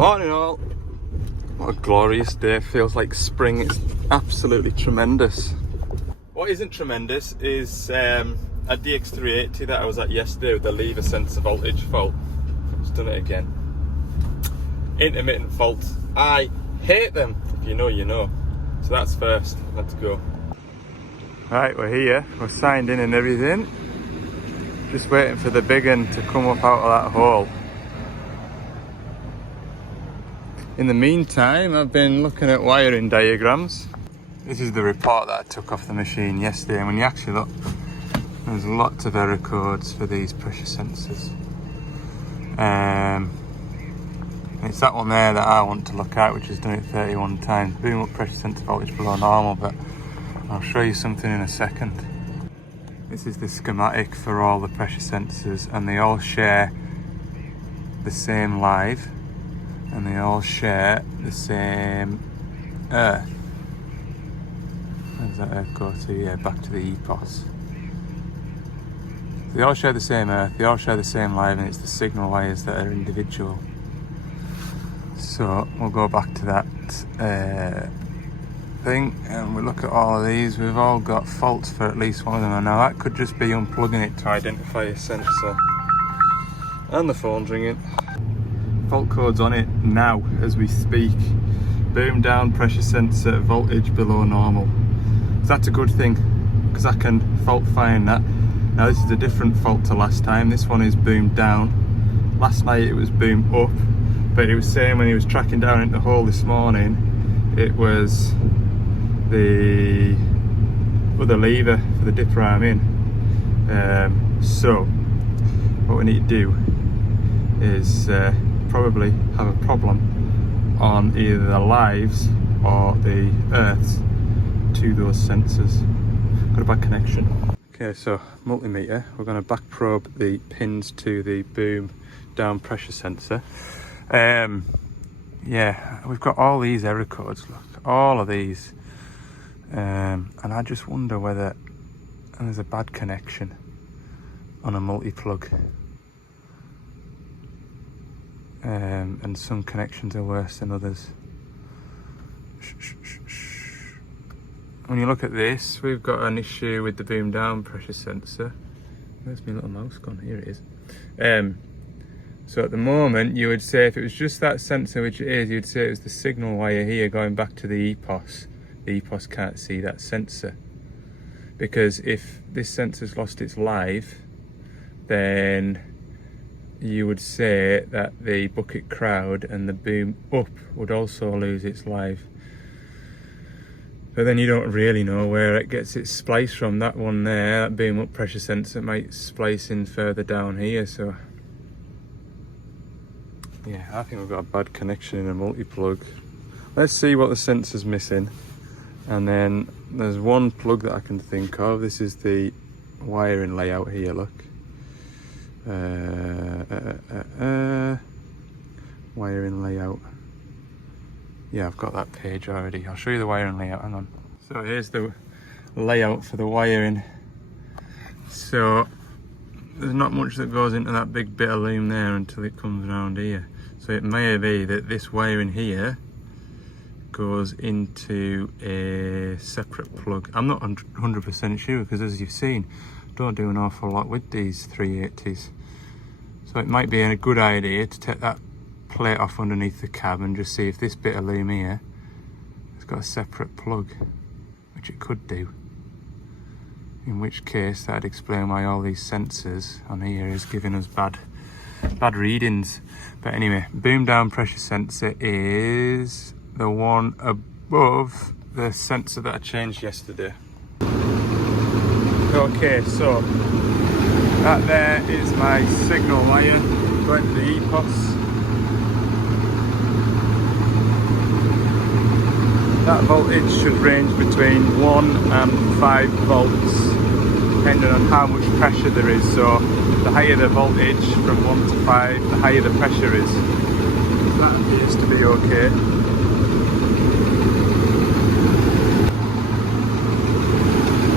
Morning all. What a glorious day. Feels like spring. It's absolutely tremendous. What isn't tremendous is a DX380 that I was at yesterday with the lever sensor voltage fault. Just done it again. Intermittent faults. I hate them. If you know, you know. So that's first. Let's go. Right, we're here. We're signed in and everything. Just waiting for the big one to come up out of that hole. In the meantime, I've been looking at wiring diagrams. This is the report that I took off the machine yesterday, and when you actually look, there's lots of error codes for these pressure sensors. It's that one there that I want to look at, which has done it 31 times. Boom up pressure sensor voltage below normal, but I'll show you something in a second. This is the schematic for all the pressure sensors, and they all share the same live. And they all share the same earth. Where does that earth go to? Yeah, back to the EPOS. They all share the same earth, they all share the same live, and it's the signal wires that are individual. So we'll go back to that thing and we'll look at all of these. We've all got faults for at least one of them, and now that could just be unplugging it to identify a sensor. And the phone's ringing. Fault codes on it now as we speak. Boom down pressure sensor voltage below normal. So that's a good thing because I can fault find that. Now this is a different fault to last time. This one is boom down. Last night it was boom up, but it was saying when he was tracking down into the hole this morning, it was the other lever for the dipper arm in. So what we need to do is probably have a problem on either the lives or the earths to those sensors. Got a bad connection. Okay, so multimeter, we're going to back probe the pins to the boom down pressure sensor. Yeah, we've got all these error codes, look, all of these. And I just wonder whether there's a bad connection on a multi-plug. And some connections are worse than others. When you look at this, we've got an issue with the boom down pressure sensor. Where's my little mouse gone? Here it is. So at the moment, you would say if it was just that sensor, which it is, you'd say it was the signal wire here going back to the EPOS. The EPOS can't see that sensor. Because if this sensor's lost its live, then you would say that the bucket crowd and the boom up would also lose its live. But then you don't really know where it gets its splice from. That one there, that boom up pressure sensor, might splice in further down here. So yeah, I think we've got a bad connection in a multi-plug. Let's see what the sensor's missing. And then there's one plug that I can think of. This is the wiring layout here, look. Wiring layout. Yeah, I've got that page already. I'll show you the wiring layout, hang on. So here's the layout for the wiring. So there's not much that goes into that big bit of loom there until it comes around here. So it may be that this wiring here goes into a separate plug. I'm not 100% sure because, as you've seen, I don't do an awful lot with these 380s. So it might be a good idea to take that plate off underneath the cab and just see if this bit of loom here has got a separate plug, which it could do. In which case that'd explain why all these sensors on here is giving us bad readings. But anyway, boom down pressure sensor is the one above the sensor that I changed yesterday. Okay, so that there is my signal wire going to the EPOS. That voltage should range between 1 and 5 volts, depending on how much pressure there is. So the higher the voltage from 1 to 5, the higher the pressure is. That appears to be okay.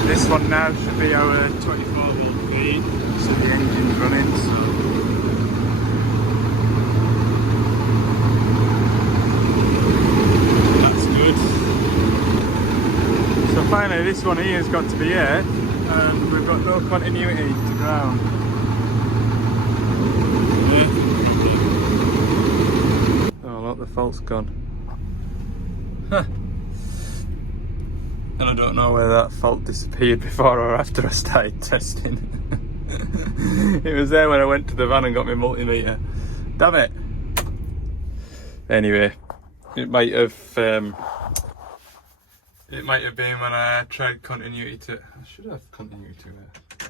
This one now should be our 24 volt feed, so the engine's running. So apparently this one here has got to be here, and we've got no continuity to ground. Oh look, the fault's gone. Huh. And I don't know whether that fault disappeared before or after I started testing. It was there when I went to the van and got my multimeter. Damn it! Anyway, it might have been when I tried continuity to. I should have continuity to it.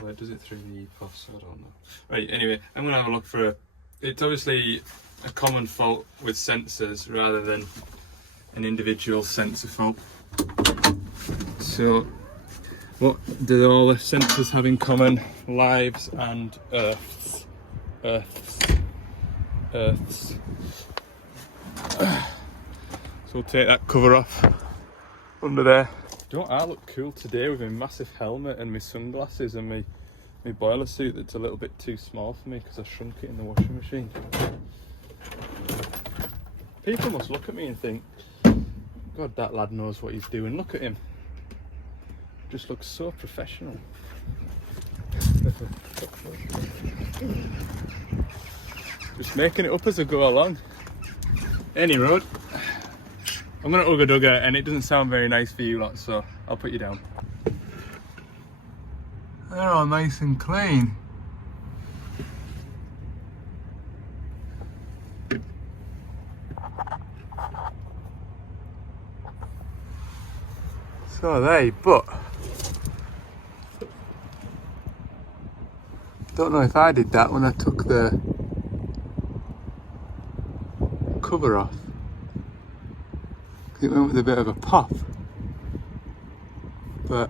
Well, it does it through the EPOS, I don't know. Right, anyway, I'm gonna have a look for a. It's obviously a common fault with sensors rather than an individual sensor fault. So, what do all the sensors have in common? Lives and earths. Earths. So we'll take that cover off under there. Don't I look cool today with my massive helmet and my sunglasses and my boiler suit that's a little bit too small for me because I shrunk it in the washing machine. People must look at me and think, God, that lad knows what he's doing. Look at him. Just looks so professional. Just making it up as I go along. Any road. I'm gonna ugga dugga and it doesn't sound very nice for you lot, so I'll put you down. They're all nice and clean. So are they, but don't know if I did that when I took the cover off. It went with a bit of a pop, but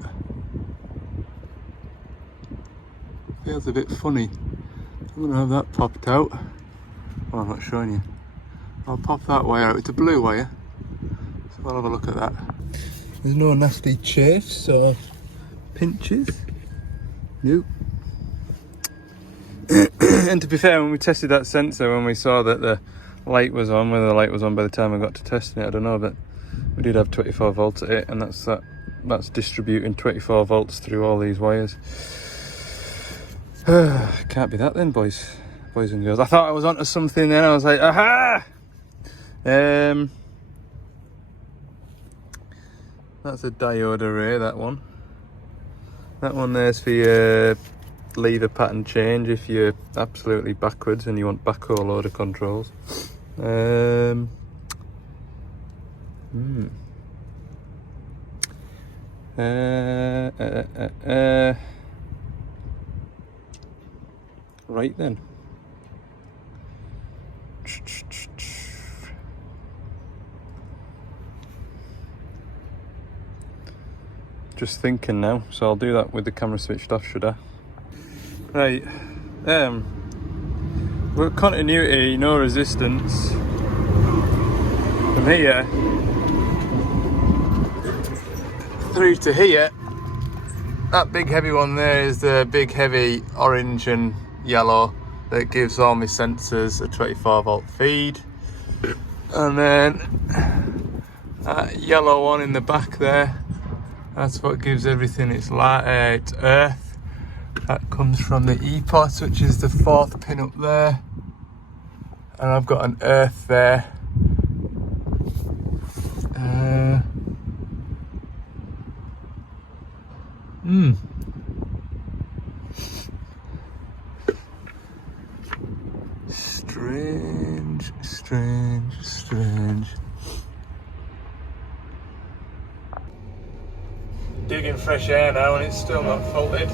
feels a bit funny. I'm gonna have that popped out. Well, I'm not showing you. I'll pop that wire out. It's a blue wire, so I'll have a look at that. There's no nasty chafes or pinches. Nope. And to be fair, when we tested that sensor, when we saw that the light was on, whether the light was on by the time I got to testing it, I don't know, but we did have 24 volts at it, and that's distributing 24 volts through all these wires. Can't be that then, boys and girls. I thought I was onto something then. I was like, aha! That's a diode array, that one. That one there's for your lever pattern change if you're absolutely backwards and you want backhoe loader controls. Right then. Just thinking now, so I'll do that with the camera switched off, should I? Right, we're at continuity, no resistance. From here through to here, that big heavy one there is the big heavy orange and yellow that gives all my sensors a 24 volt feed. And then that yellow one in the back there, that's what gives everything its light, its earth. That comes from the EPOS, which is the 4th pin up there. And I've got an earth there. Strange. Digging fresh air now and it's still not faulted.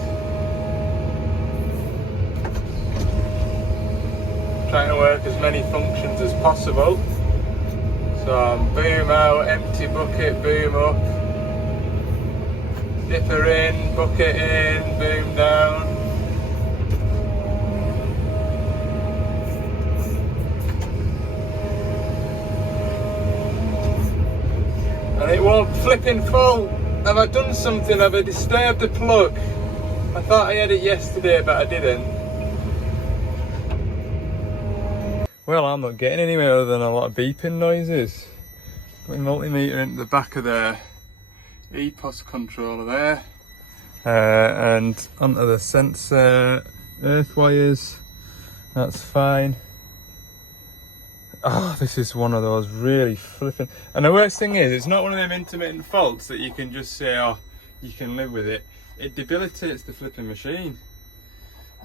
Trying to work as many functions as possible. So I'm boom out, empty bucket, boom up, dipper in, bucket in, boom down. And it won't flipping full. Have I done something? Have I disturbed the plug? I thought I had it yesterday, but I didn't. Well, I'm not getting anywhere other than a lot of beeping noises. Got my multimeter into the back of there. EPOS controller there, and onto the sensor, earth wires, that's fine. Oh, this is one of those really flipping, and the worst thing is, it's not one of them intermittent faults that you can just say, oh, you can live with it. It debilitates the flipping machine.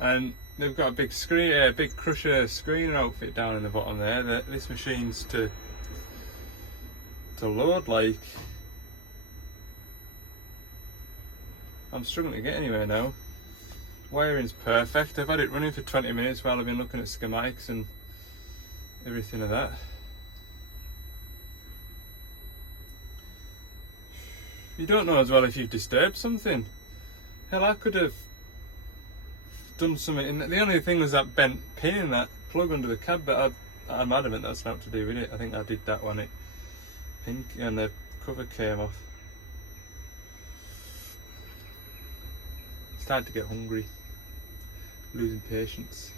And they've got a big screen, big crusher screener outfit down in the bottom there. That this machine's to load like. I'm struggling to get anywhere now. Wiring's perfect. I've had it running for 20 minutes while I've been looking at schematics and everything of that. You don't know as well if you've disturbed something. Hell, I could have done something. And the only thing was that bent pin in that plug under the cab, but I'm adamant that's not to do with it. I think I did that when it pink and the cover came off. Started to get hungry, losing patience.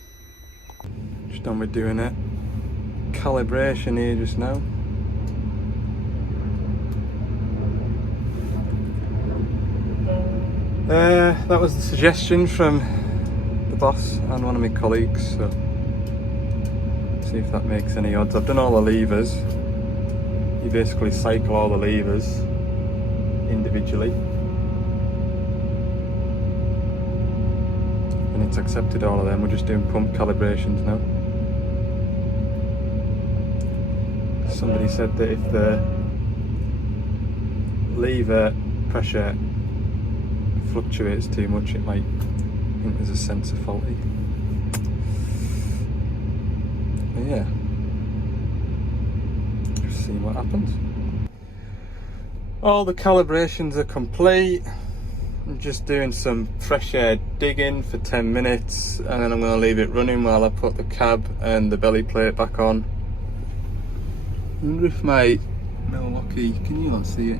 Just done with doing it. Calibration here just now. That was the suggestion from the boss and one of my colleagues, so see if that makes any odds. I've done all the levers. You basically cycle all the levers individually, and it's accepted all of them. We're just doing pump calibrations now. Somebody said that if the lever pressure fluctuates too much, it might think there's a sensor faulty. But yeah, just see what happens. All the calibrations are complete. I'm just doing some fresh air digging for 10 minutes and then I'm going to leave it running while I put the cab and the belly plate back on. I wonder if my Milwaukee, can you not see it?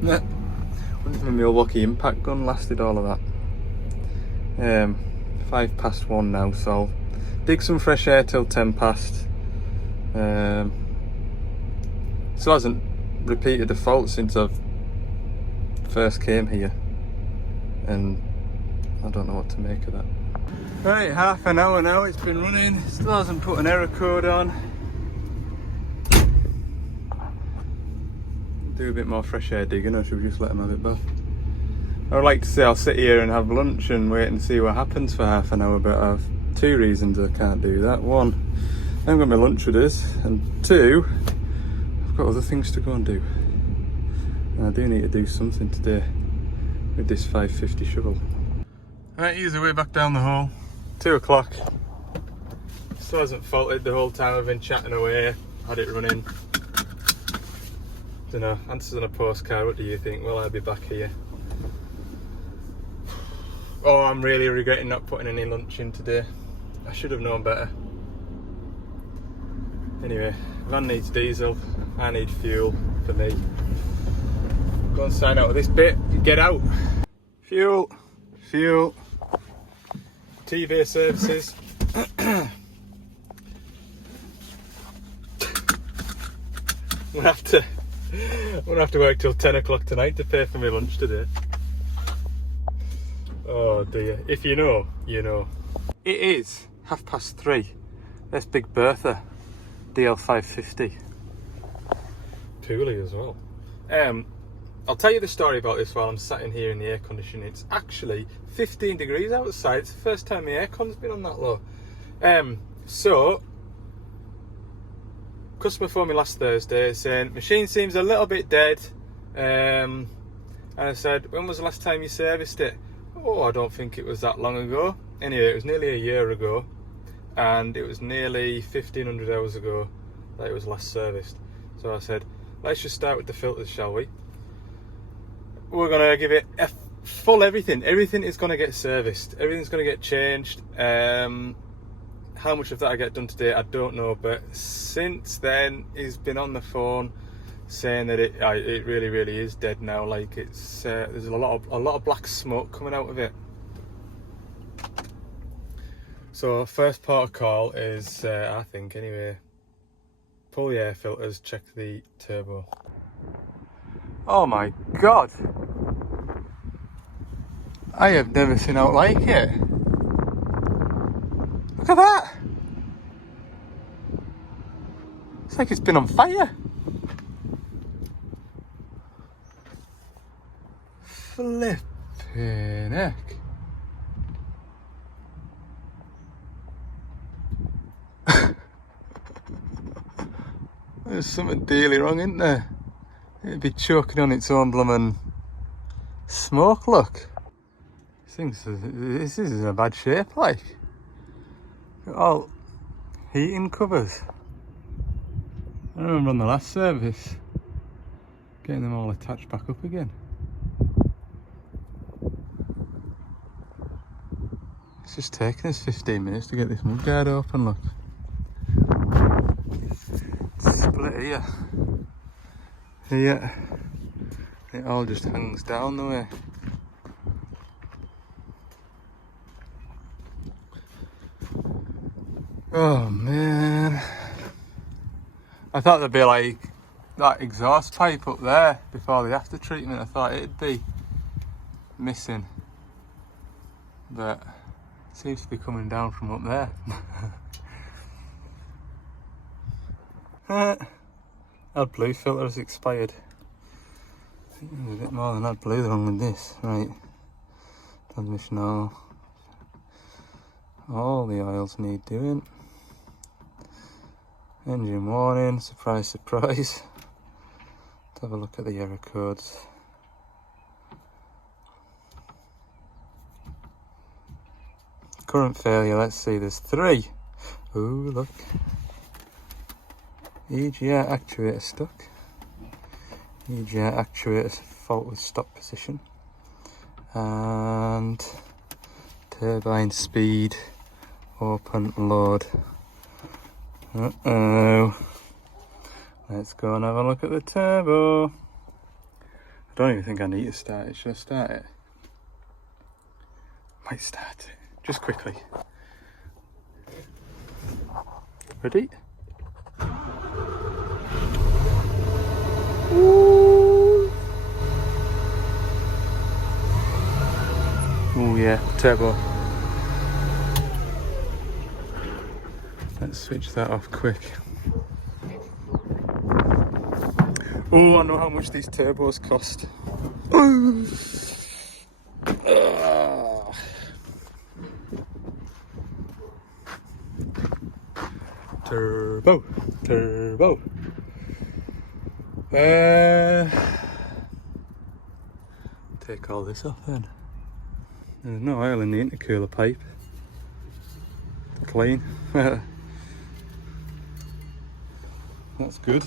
Nah. I wonder if my Milwaukee impact gun lasted all of that. 1:05 now, so I'll dig some fresh air till 10 past. Still hasn't repeated the fault since I've first came here, and I don't know what to make of that. Right, half an hour now it's been running, still hasn't put an error code on. Do a bit more fresh air digging, or should we just let them have it back? I would like to say I'll sit here and have lunch and wait and see what happens for half an hour, but I've two reasons I can't do that. One, I haven't got my lunch with us, and two, I've got other things to go and do. And I do need to do something today with this 550 shovel. Right, here's the way back down the hole. 2 o'clock. Still hasn't faulted the whole time I've been chatting away, had it running. Dunno, answers on a postcard, what do you think? Will I be back here? Oh, I'm really regretting not putting any lunch in today. I should have known better. Anyway, van needs diesel, I need fuel for me. Go and sign out of this bit and get out. Fuel, fuel, TV services. I'm gonna have to work till 10 o'clock tonight to pay for my lunch today. Oh dear, if you know, you know. It is 3:30. There's Big Bertha, DL550. Pooley as well. I'll tell you the story about this while I'm sat in here in the air conditioning. It's actually 15 degrees outside. It's the first time my aircon's been on that low. So, customer phoned me last Thursday saying, machine seems a little bit dead. And I said, when was the last time you serviced it? Oh, I don't think it was that long ago. Anyway, it was nearly a year ago. And it was nearly 1,500 hours ago that it was last serviced. So I said, let's just start with the filters, shall we? We're going to give it a full everything. Everything is going to get serviced. Everything's going to get changed. How much of that I get done today, I don't know. But since then, he's been on the phone saying that it really, really is dead now. Like it's there's a lot of black smoke coming out of it. So first port of call is, I think anyway, pull the air filters, check the turbo. Oh my god! I have never seen out like it. Look at that! It's like it's been on fire. Flipping heck. There's something dearly wrong, isn't there? It'd be choking on its own bloomin' smoke, look. This is in a bad shape, like. All heating covers. I remember on the last service, getting them all attached back up again. It's just taken us 15 minutes to get this mudguard open, look. It's split here. Here. It all just hangs down the way. Oh man. I thought there'd be like that exhaust pipe up there before the after treatment. I thought it'd be missing. But it seems to be coming down from up there. AdBlue filter has expired. I think there's a bit more than AdBlue wrong with this. Right. Transmission oil. All the oils need doing. Engine warning, surprise, surprise. Let's have a look at the error codes. Current failure, let's see, there's 3. Ooh, look. EGR actuator stuck. EGR actuator fault with stop position. And turbine speed, open, load. Uh-oh. Let's go and have a look at the turbo. I don't even think I need to start it. Should I start it? Might start it. Just quickly. Ready? Ooh. Oh yeah, turbo. Let's switch that off quick. Oh, I know how much these turbos cost. Turbo, turbo. Take all this off then. There's no oil in the intercooler pipe. Clean. That's good.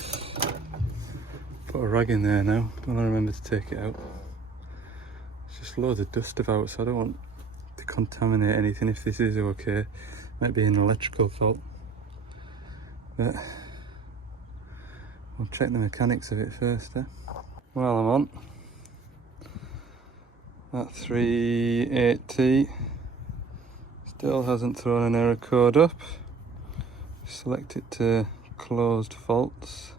Put a rag in there now. Don't remember to take it out. It's just loads of dust about, so I don't want to contaminate anything if this is okay. Might be an electrical fault. But we'll check the mechanics of it first. Well, I'm on. That 380 still hasn't thrown an error code up. Select it to closed faults.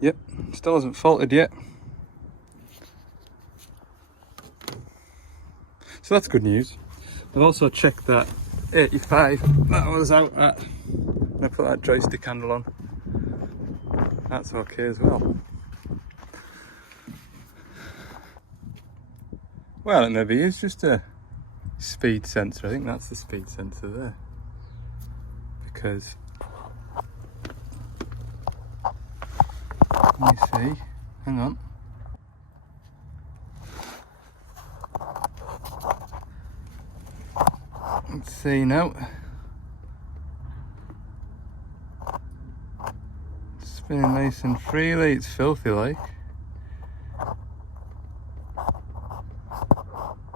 Yep, still hasn't faulted yet. So that's good news. I've also checked that 85 that I was out at when I put that joystick handle on. That's okay as well. Well, it maybe is just a speed sensor. I think that's the speed sensor there. Because you see, hang on. Let's see now. It's spinning nice and freely. It's filthy like.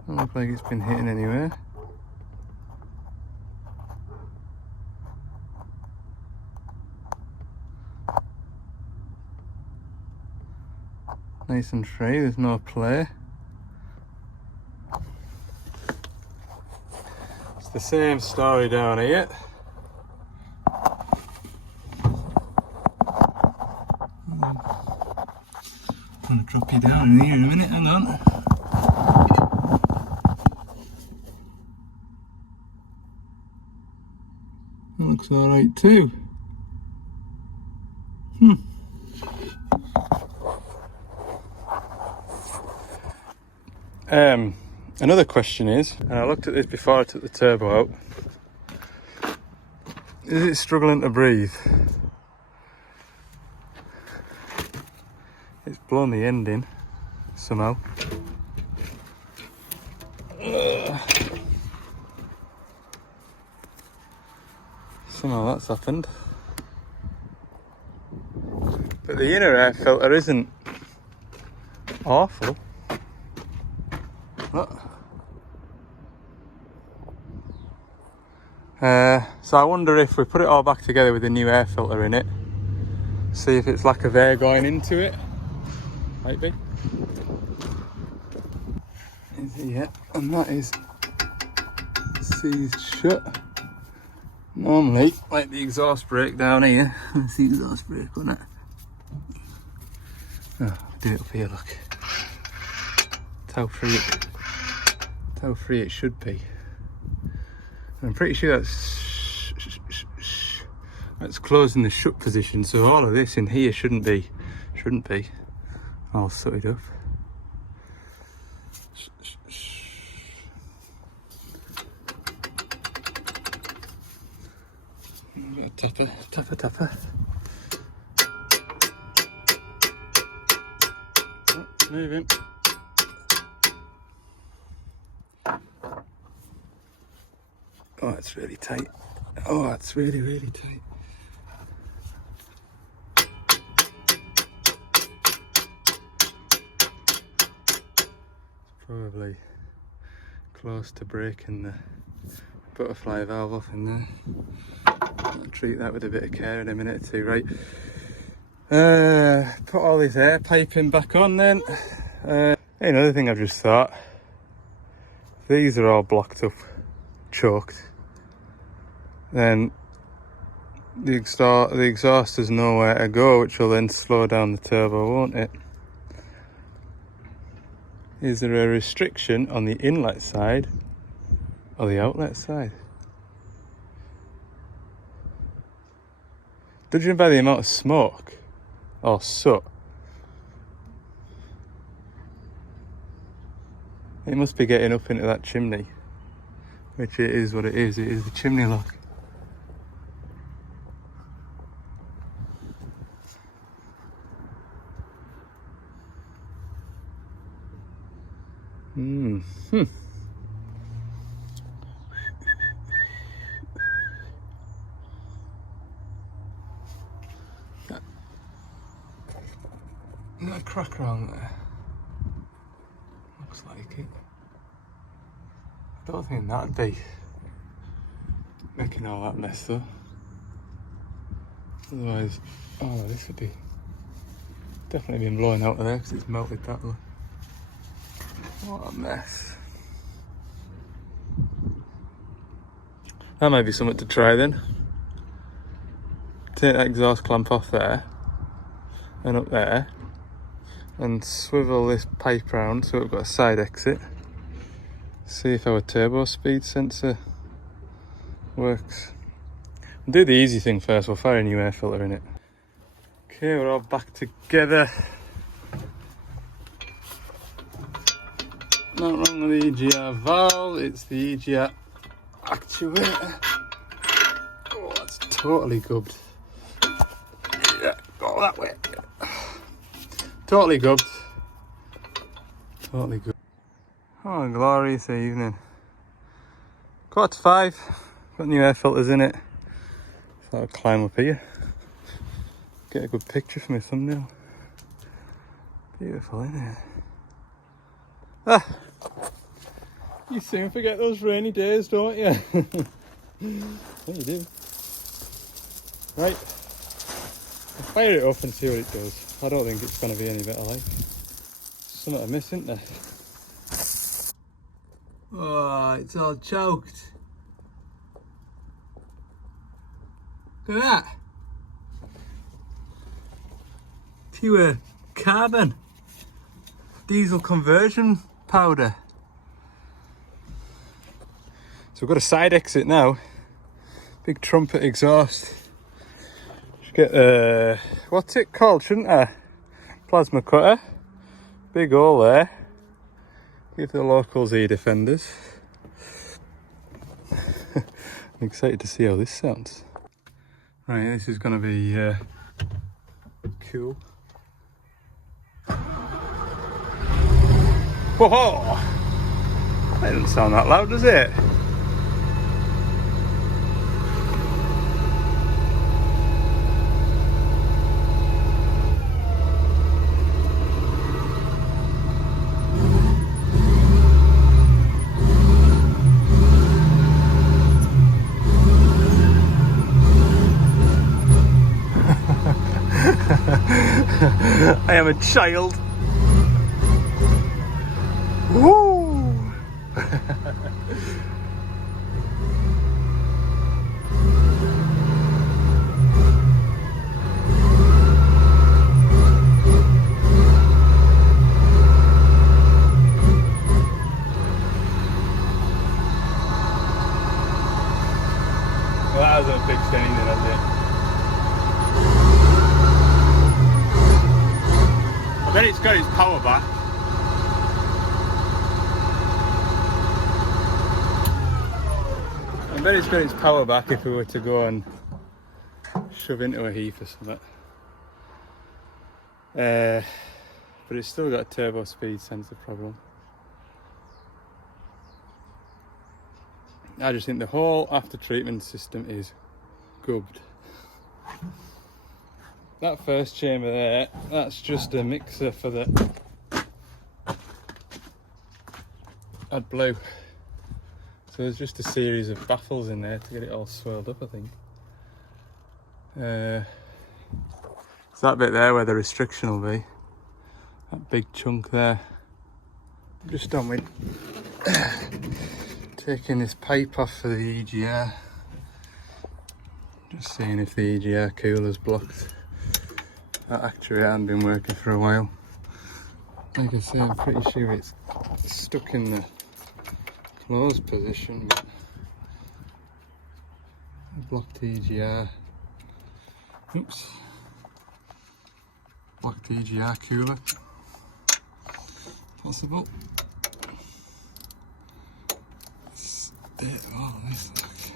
Doesn't look like it's been hitting anywhere. Nice and free, there's no play. It's the same story down here. drop you down in here in a minute, hang on. That looks alright too. Another question is, and I looked at this before I took the turbo out, is it struggling to breathe? It's blown the end in somehow. Somehow that's happened. But the inner air filter isn't awful. Look. So I wonder if we put it all back together with a new air filter in it, see if it's lack of air going into it. Might be. Is it yet? And that is seized shut. Normally, like the exhaust brake down here, that's the exhaust brake on it. Oh, do it up here, look. That's how free it should be. I'm pretty sure that's closing the shut position, so all of this in here shouldn't be. I'll set it up. Tapper. Oh, moving. Oh, it's really tight. Oh, it's really, really tight. It's probably close to breaking the butterfly valve off in there. I'll treat that with a bit of care in a minute or two, right? Put all this air piping back on then. Another thing I've just thought, these are all blocked up, choked. Then the exhaust has nowhere to go, which will then slow down the turbo, won't it? Is there a restriction on the inlet side or the outlet side? Judging by the amount of smoke or soot, it must be getting up into that chimney, which it is what it is the chimney lock. That crack around there. Looks like it. I don't think that'd be making all that mess though. Otherwise, oh, this would be definitely been blowing out of there because it's melted that look. What a mess. That might be something to try then. Take that exhaust clamp off there and up there and swivel this pipe round so we've got a side exit. See if our turbo speed sensor works. We'll do the easy thing first, we'll fire a new air filter in it. Okay, we're all back together. Not wrong with the EGR valve, it's the EGR actuator. Oh, that's totally gubbed. Yeah, go that way. Totally gubbed. Totally gubbed. Oh, glorious evening. 4:45. Got new air filters in it. Thought I'd climb up here. Get a good picture for my thumbnail. Beautiful, isn't it? Ah! You soon forget those rainy days, don't you? Yeah, you do. Right. I'll fire it up and see what it does. I don't think it's going to be any better, like. Something to miss, isn't there? Oh, it's all choked. Look at that. Pure carbon. diesel conversion powder. So we've got a side exit now. Big trumpet exhaust. Should get what's it called, shouldn't I? Plasma cutter. Big hole there. Give the locals e-defenders. I'm excited to see how this sounds. Right, this is going to be cool. Whoa! That doesn't sound that loud, does it? I am a child. Woo! Well, that hasn't fixed anything, has it? I bet it's got its power back. I bet it's got its power back if we were to go and shove into a heath or something. But it's still got a turbo speed sensor problem. I just think the whole after treatment system is gubbed. That first chamber there, that's just a mixer for the AdBlue. So there's just a series of baffles in there to get it all swirled up, I think. It's that bit there where the restriction will be. That big chunk there. I'm just done with taking this pipe off for the EGR. Just seeing if the EGR cooler's blocked. That actually hasn't been working for a while. Like I say, I'm pretty sure it's stuck in the closed position, but I blocked EGR. Oops. Blocked EGR cooler. Possible. Oh, this looks.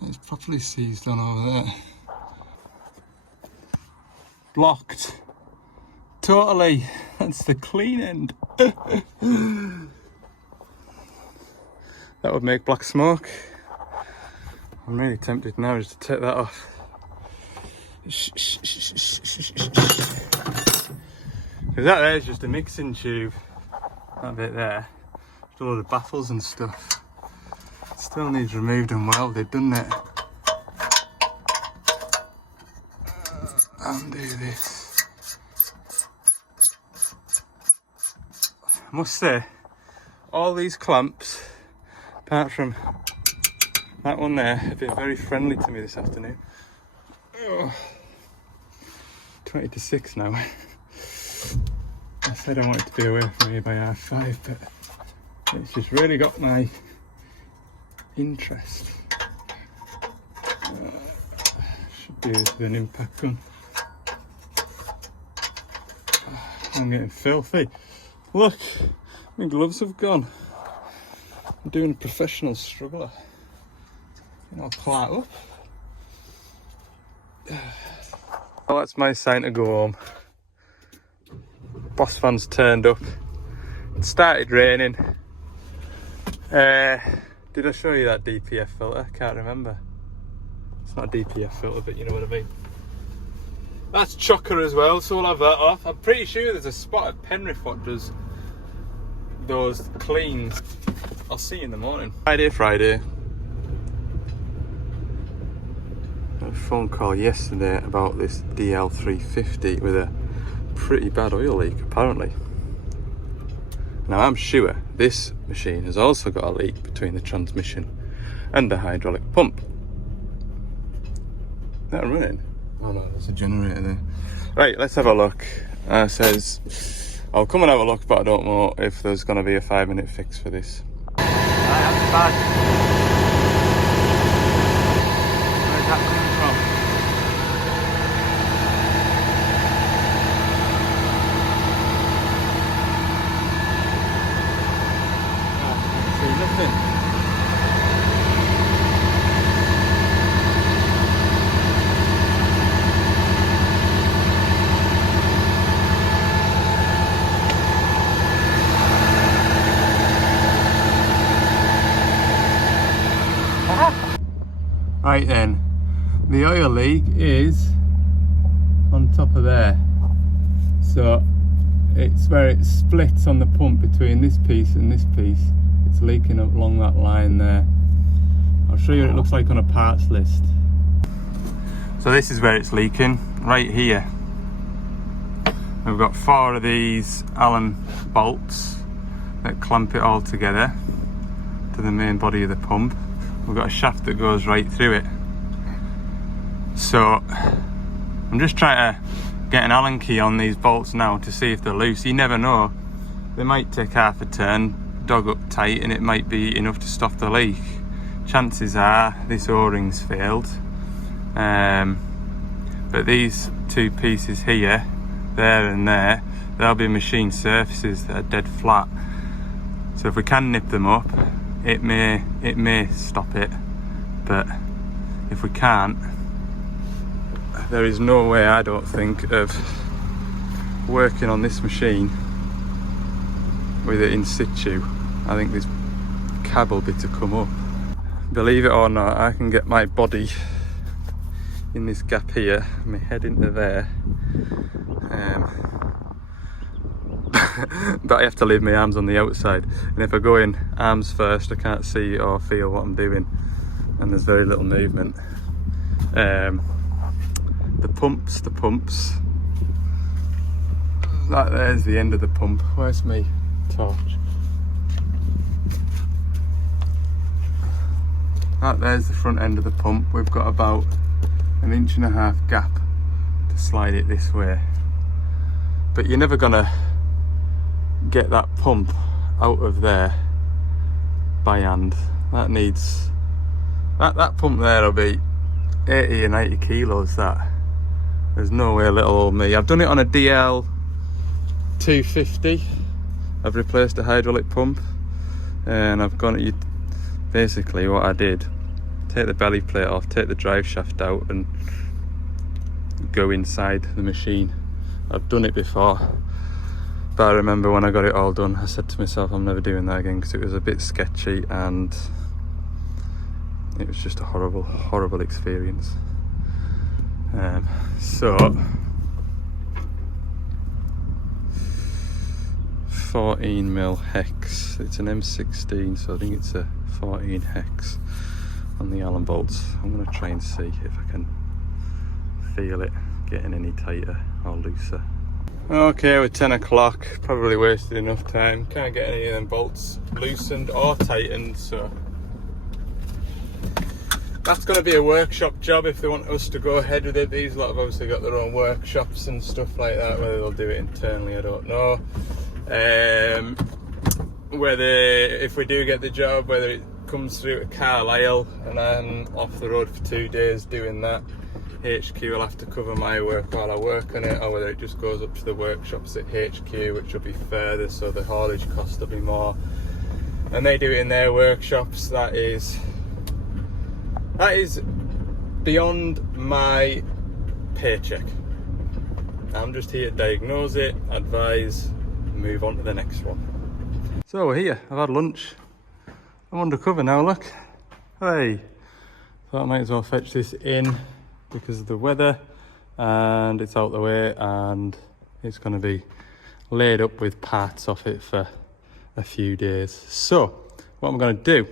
It's properly seized on over there. Blocked. Totally. That's the clean end. That would make black smoke. I'm really tempted now just to take that off. Because that there is just a mixing tube. That bit there. Just a load of baffles and stuff. Still needs removed and welded, doesn't it? Undo this. I must say, all these clamps, apart from that one there, have been very friendly to me this afternoon. 20 to 6 now. I said I wanted to be away from here by R5, but it's just really got my interest. Should do this with an impact gun. I'm getting filthy. Look, my gloves have gone. I'm doing a professional struggler. I'll clat up. Well, that's my sign to go home. Boss van's turned up. It started raining. Did I show you that DPF filter? Can't remember. It's not a DPF filter, but you know what I mean. That's chocker as well, so we'll have that off. I'm pretty sure there's a spot at Penrith what does those cleans. I'll see you in the morning. Friday. I had a phone call yesterday about this DL350 with a pretty bad oil leak apparently. Now I'm sure this machine has also got a leak between the transmission and the hydraulic pump. Is that running? Oh no, there's a generator there. Right, let's have a look. Says, I'll come and have a look, but I don't know if there's going to be a 5-minute fix for this. That's bad. Where's that coming from? I can see nothing. Right then, the oil leak is on top of there, so it's where it splits on the pump between this piece and this piece. It's leaking up along that line there. I'll show you what it looks like on a parts list. So this is where it's leaking, right here. We've got 4 of these Allen bolts that clamp it all together to the main body of the pump. We've got a shaft that goes right through it. So I'm just trying to get an Allen key on these bolts now to see if they're loose. You never know, they might take half a turn, dog up tight, and it might be enough to stop the leak. Chances are this O-ring's failed, but these 2 pieces here, there and there, there'll be machine surfaces that are dead flat. So if we can nip them up, it may stop it, but if we can't, there is no way, I don't think, of working on this machine with it in situ. I think this cab will be to come up. Believe it or not, I can get my body in this gap here, my head into there, but I have to leave my arms on the outside, and if I go in arms first I can't see or feel what I'm doing, and there's very little movement. The pumps, that there's the end of the pump. Where's my torch? That there's the front end of the pump. We've got about 1.5 inch gap to slide it this way, but you're never gonna get that pump out of there by hand. That needs that pump there will be 80 or 90 kilos. That there's no way little old me. I've done it on a DL 250. I've replaced a hydraulic pump, and I've gone to, basically what I did, take the belly plate off, take the drive shaft out and go inside the machine. I've done it before, but I remember when I got it all done, I said to myself, I'm never doing that again, because it was a bit sketchy and it was just a horrible experience. So 14mm hex, it's an M16, so I think it's a 14 hex on the Allen bolts. I'm going to try and see if I can feel it getting any tighter or looser. Okay, we're 10 o'clock, probably wasted enough time, can't get any of them bolts loosened or tightened, so that's going to be a workshop job if they want us to go ahead with it. These lot have obviously got their own workshops and stuff like that. Whether they'll do it internally, I don't know. Whether, if we do get the job, whether it comes through to Carlisle and I'm off the road for 2 days doing that, HQ will have to cover my work while I work on it, or whether it just goes up to the workshops at HQ, which will be further, so the haulage cost will be more, and they do it in their workshops. That is beyond my paycheck. I'm just here to diagnose it, advise, move on to the next one. So we're here, I've had lunch, I'm undercover now, look. Hey, thought I might as well fetch this in because of the weather, and it's out the way, and it's going to be laid up with parts off it for a few days. So what I'm going to do,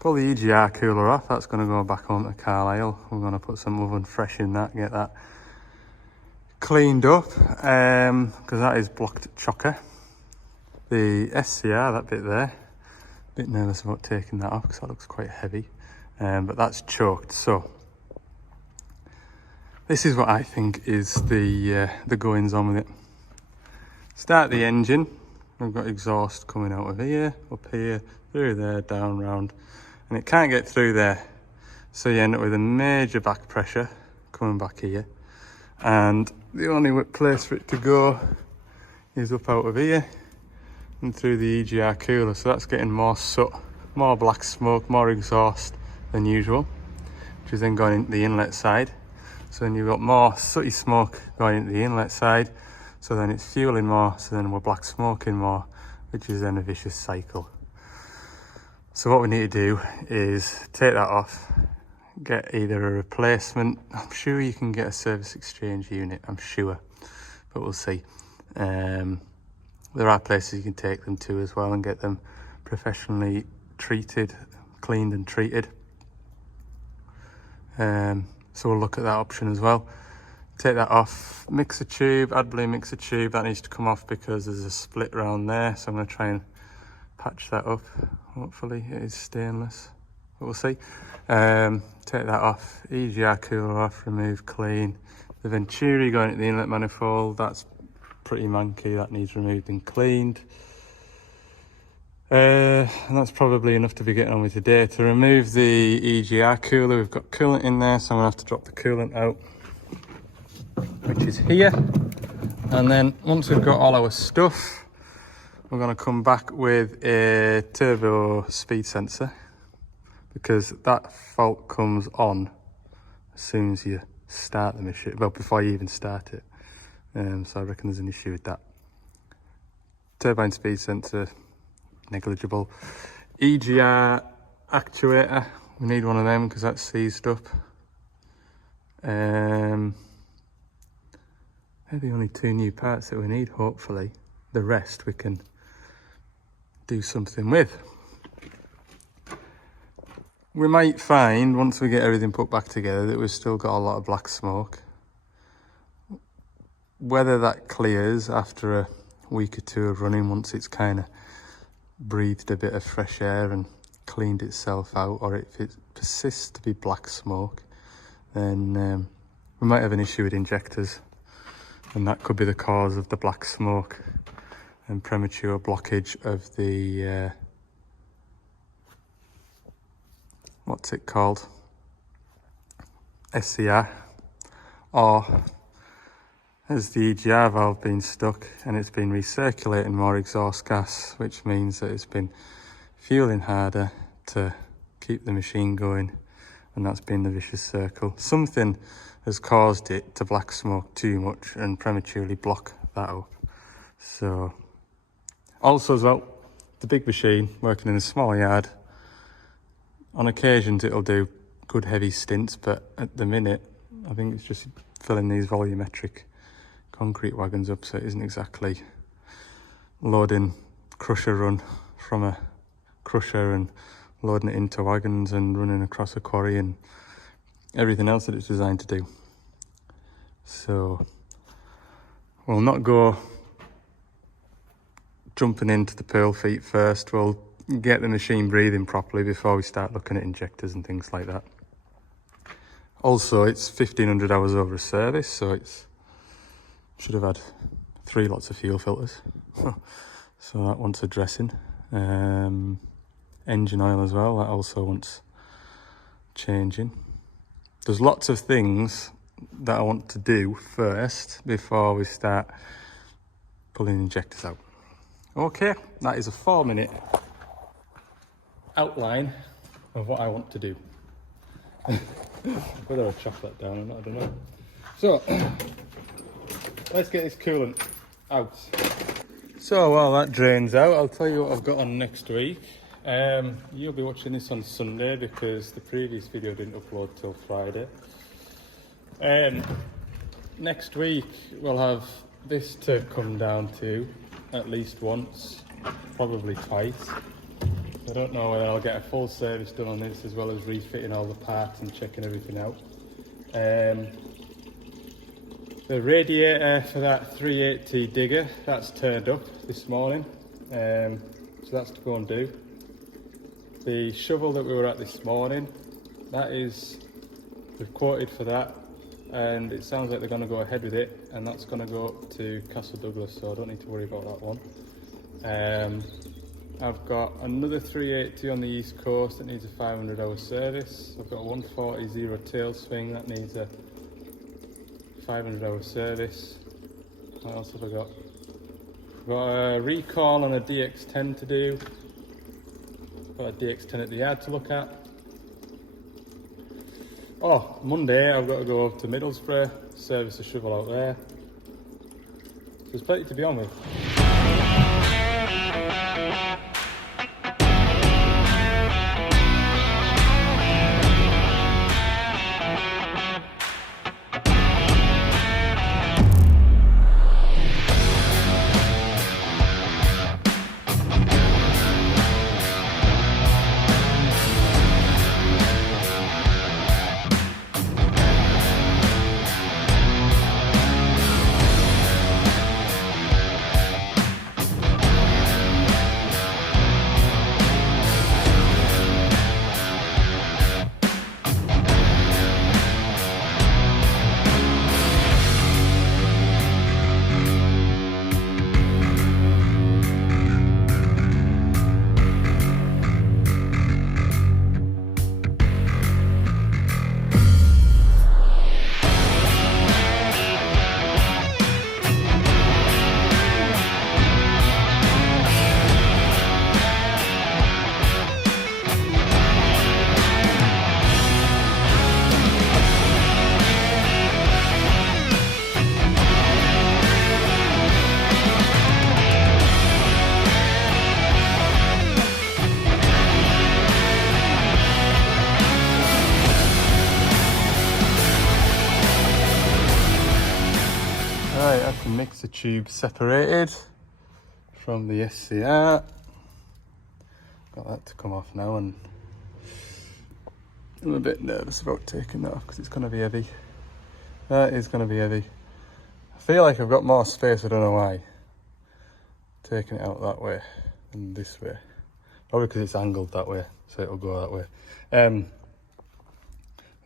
pull the EGR cooler off, that's going to go back home to Carlisle. We're going to put some oven fresh in that, get that cleaned up, because that is blocked chocker. The SCR, that bit there, a bit nervous about taking that off because that looks quite heavy, but that's choked. So this is what I think is the goings on with it. Start the engine. We've got exhaust coming out of here, up here, through there, down, round, and it can't get through there. So you end up with a major back pressure coming back here, and the only place for it to go is up out of here and through the EGR cooler. So that's getting more soot, more black smoke, more exhaust than usual, which is then going into the inlet side. So then you've got more sooty smoke going into the inlet side, so then it's fueling more, so then we're black smoking more, which is then a vicious cycle. So what we need to do is take that off, get either a replacement. I'm sure you can get a service exchange unit, I'm sure, but we'll see. There are places you can take them to as well and get them professionally treated, cleaned and treated. So we'll look at that option as well. Take that off. Mixer tube, AdBlue mixer tube, that needs to come off because there's a split around there. So I'm going to try and patch that up. Hopefully it is stainless, but we'll see. Take that off. EGR cooler off, remove, clean. The Venturi going into the inlet manifold, that's pretty manky, that needs removed and cleaned. And that's probably enough to be getting on with today. To remove the EGR cooler, we've got coolant in there, so I'm gonna have to drop the coolant out, which is here. And then once we've got all our stuff, we're gonna come back with a turbo speed sensor, because that fault comes on as soon as you start the machine, well, before you even start it. So I reckon there's an issue with that. Turbine speed sensor, negligible. EGR actuator, we need one of them because that's seized up. They're the only two new parts that we need, hopefully. The rest we can do something with. We might find, once we get everything put back together, that we've still got a lot of black smoke. Whether that clears after a week or two of running, once it's kind of breathed a bit of fresh air and cleaned itself out, or if it persists to be black smoke, then we might have an issue with injectors, and that could be the cause of the black smoke and premature blockage of the what's it called, SCR, or has the EGR valve been stuck and it's been recirculating more exhaust gas, which means that it's been fueling harder to keep the machine going, and that's been the vicious circle. Something has caused it to black smoke too much and prematurely block that up. So also as well, the big machine working in a small yard, on occasions it'll do good heavy stints, but at the minute I think it's just filling these volumetric concrete wagons up, so it isn't exactly loading crusher run from a crusher and loading it into wagons and running across a quarry and everything else that it's designed to do. So we'll not go jumping into the pearl feet first. We'll get the machine breathing properly before we start looking at injectors and things like that. Also, it's 1,500 hours over a service, so it's should have had 3 lots of fuel filters. So that wants addressing. Engine oil as well, that also wants changing. There's lots of things that I want to do first before we start pulling injectors out. Okay, that is a 4-minute outline of what I want to do. Whether I chop that down or not, I don't know. So let's get this coolant out. So while that drains out, I'll tell you what I've got on next week. You'll be watching this on Sunday because the previous video didn't upload till Friday. Next week we'll have this to come down to at least once, probably twice. I don't know whether I'll get a full service done on this, as well as refitting all the parts and checking everything out. The radiator for that 380 digger, that's turned up this morning, so that's to go and do. The shovel that we were at this morning, we've quoted for that, and it sounds like they're going to go ahead with it, and that's going to go up to Castle Douglas, so I don't need to worry about that one. I've got another 380 on the East Coast that needs a 500-hour service. I've got a 140 zero tail swing that needs a 500-hour service. What else have I got? I've got a recall on a DX10 to do. Got a DX10 at the yard to look at. Oh, Monday I've got to go over to Middlesbrough, service a shovel out there. So there's plenty to be on with. Right, that's the mixer tube separated from the SCR. Got that to come off now, and I'm a bit nervous about taking that off because it's going to be heavy. That is going to be heavy. I feel like I've got more space, I don't know why. Taking it out that way than this way. Probably because it's angled that way, so it'll go that way.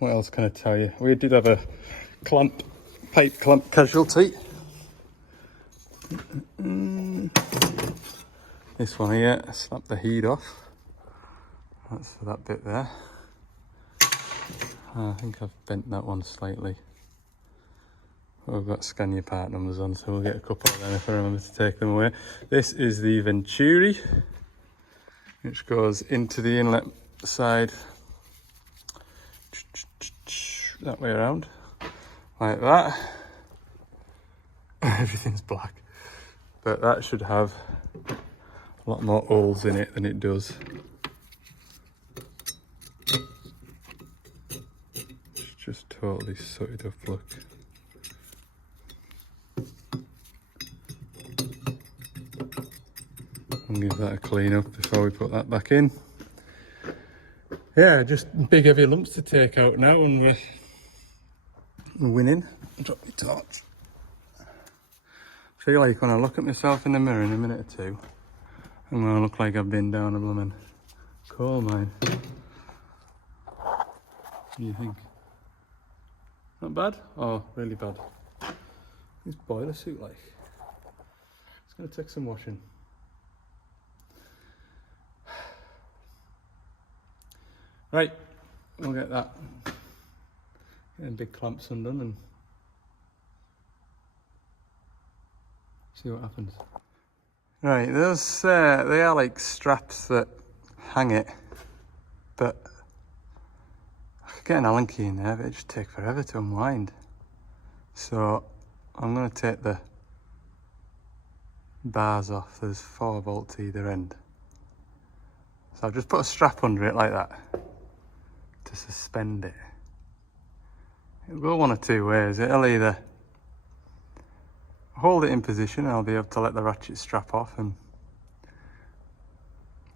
What else can I tell you? We did have a pipe clamp casualty. This one here, I slapped the heat off. That's for that bit there. I think I've bent that one slightly. We've got scan your part numbers on, so we'll get a couple of them if I remember to take them away. This is the Venturi, which goes into the inlet side that way around, like that. Everything's black, but that should have a lot more holes in it than it does. It's just totally sooted up, look. I'll give that a clean up before we put that back in. Yeah, just big heavy lumps to take out now, and we're winning. Drop my torch. I feel like when I look at myself in the mirror in a minute or two, I'm gonna look like I've been down a blooming coal mine. What do you think? Not bad? Oh, really bad. This boiler suit like. It's gonna take some washing. Right, we'll get that. Get big clamps undone and see what happens. Right, those they are like straps that hang it, but I could get an Allen key in there, but it'd just take forever to unwind. So I'm going to take the bars off. There's 4 bolts either end. So I've just put a strap under it like that to suspend it. It'll go one or two ways. It'll either hold it in position and I'll be able to let the ratchet strap off and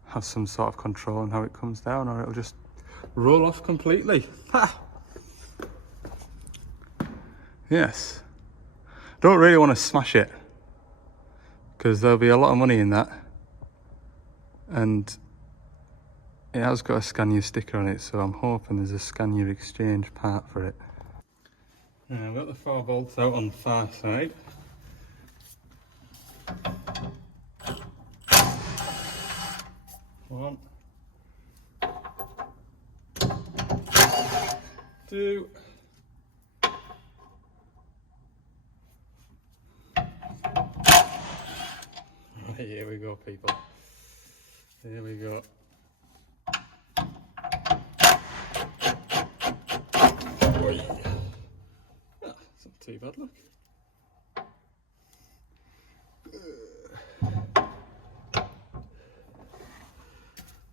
have some sort of control on how it comes down, or it'll just roll off completely. Ha! Yes. Don't really want to smash it because there'll be a lot of money in that, and it has got a Scania sticker on it, so I'm hoping there's a Scania exchange part for it. Now I've got the 4 bolts out on the far side. One, 2, right, here we go, people. Here we go. It's not too bad, look.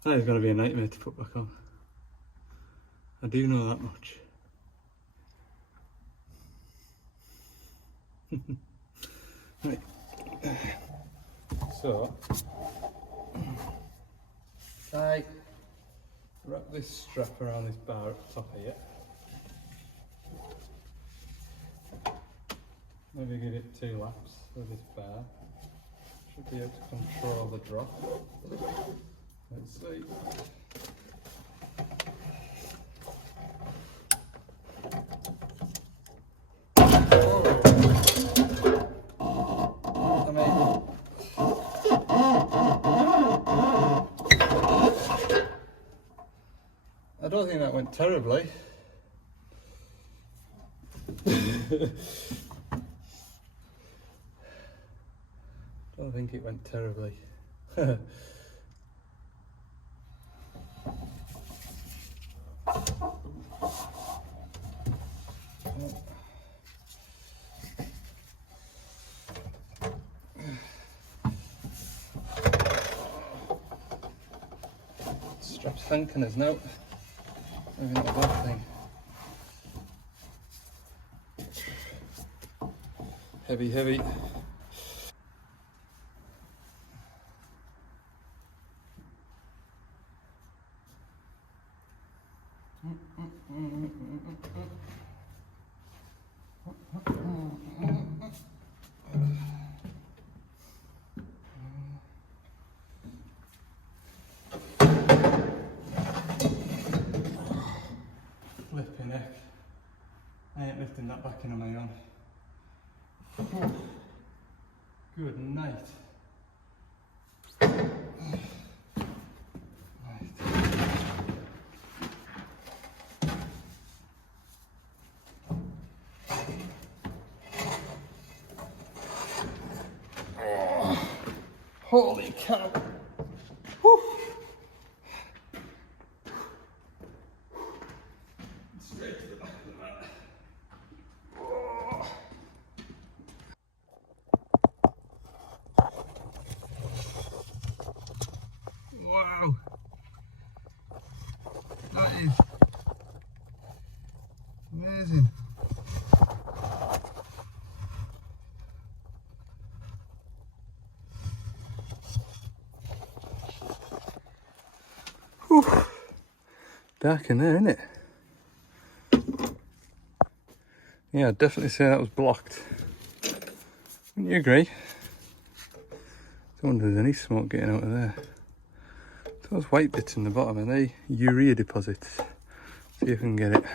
That is going to be a nightmare to put back on. I do know that much. Right. So, I wrap this strap around this bar at the top here. Maybe give it 2 laps with this bar. Should be able to control the drop. Let's see. I don't think that went terribly. Don't think it went terribly. Strap's thanking us now. Maybe not a bad thing. Heavy, heavy. Flipping heck. I ain't lifting that back in on my own. Good night. Oh, holy cow. Whew. Straight to the back of the mat. Oh. Wow. That is amazing. Whew. Dark in there, isn't it? Yeah, I'd definitely say that was blocked. Wouldn't you agree? I don't wonder if there's any smoke getting out of there. Those white bits in the bottom, are they urea deposits? See if I can get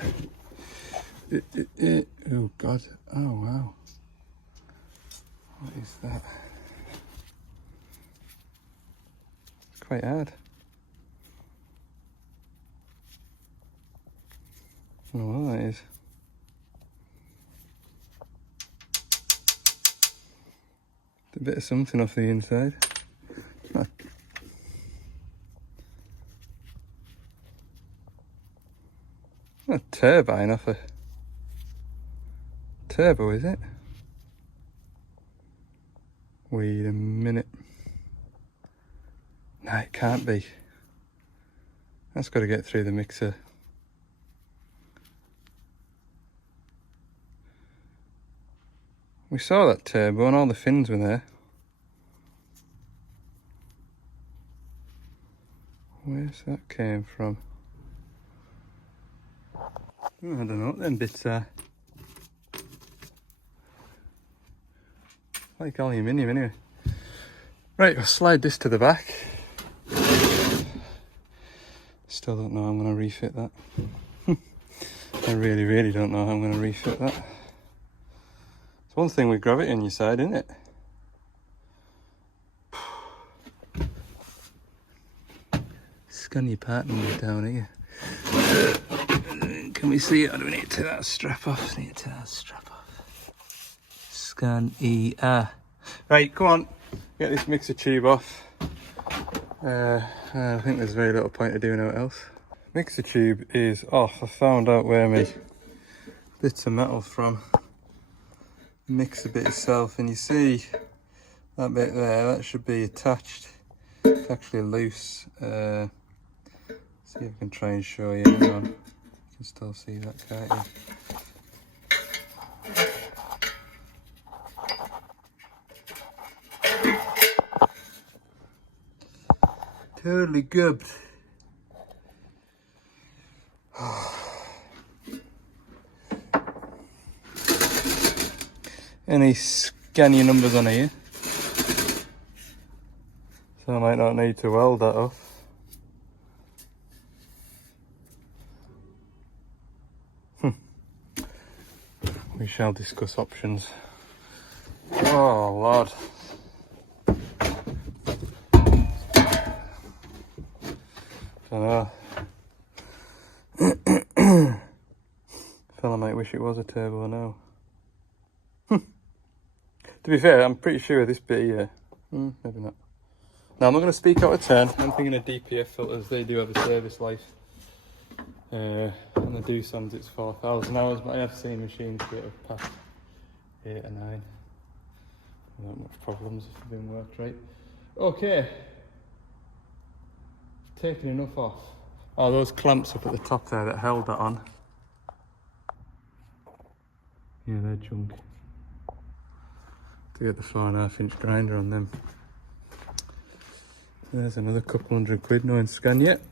it. Oh God, oh wow. What is that? It's quite hard. I don't know what that is. A bit of something off the inside. A turbine off a turbo, is it? Wait a minute. No, it can't be. That's got to get through the mixer. We saw that turbo and all the fins were there. Where's that came from? Oh, I don't know what them bits are. Like aluminium anyway. Right, I'll slide this to the back. Still don't know how I'm going to refit that. I really don't know how I'm going to refit that. It's one thing with gravity on your side, isn't it? Scan your partner down here. Can we see it? Or do we need to take that strap off? Need to take that strap off. Scan ER. Right, come on. Get this mixer tube off. I think there's very little point of doing it else. Mixer tube is off. I found out where my bits of metal from. Mixer bit itself, and you see that bit there, that should be attached. It's actually loose. See if I can try and show you. Hang on. You can still see that, can't you? Totally gubbed. Any scan your numbers on here? So I might not need to weld that off. We shall discuss options. Oh Lord. Dunno. Fella might wish it was a turbo now. To be fair, I'm pretty sure this bit here. Maybe not. Now I'm not going to speak out of turn. I'm thinking of DPF filters. They do have a service life. And the Doosan's it's 4,000 hours, but I have seen machines get up past 8 or 9. Not much problems if they've been worked right. Okay. Taking enough off. Oh, those clamps up at the top there that held that on. Yeah, they're junk. To get the 4.5 inch grinder on them. There's another couple £100, no one scan yet.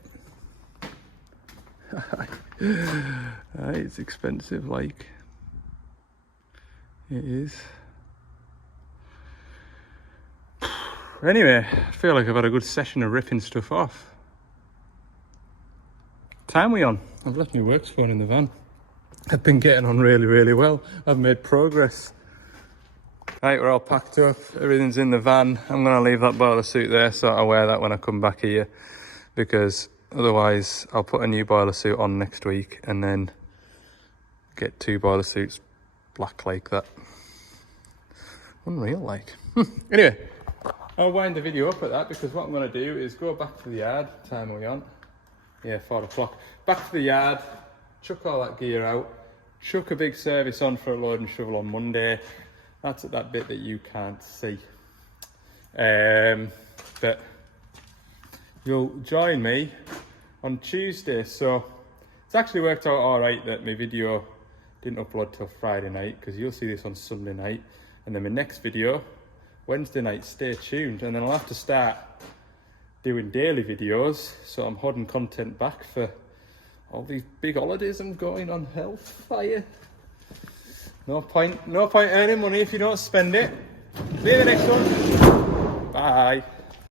It's expensive, like. It is. Anyway, I feel like I've had a good session of ripping stuff off. Time we on? I've left my works phone in the van. I've been getting on really well. I've made progress. Right, we're all packed up. Everything's in the van. I'm going to leave that boiler suit there so I wear that when I come back here. Because otherwise I'll put a new boiler suit on next week and then get 2 boiler suits black like that. Unreal like. Anyway, I'll wind the video up at that because what I'm going to do is go back to the yard. What time are we on? Yeah, 4 o'clock. Back to the yard, chuck all that gear out, chuck a big service on for a load and shovel on Monday. That's at that bit that you can't see. But you'll join me on Tuesday. So it's actually worked out all right that my video didn't upload till Friday night because you'll see this on Sunday night. And then my next video, Wednesday night, stay tuned. And then I'll have to start doing daily videos. So I'm holding content back for all these big holidays I'm going on hellfire. No point earning money if you don't spend it. See you in the next one. Bye.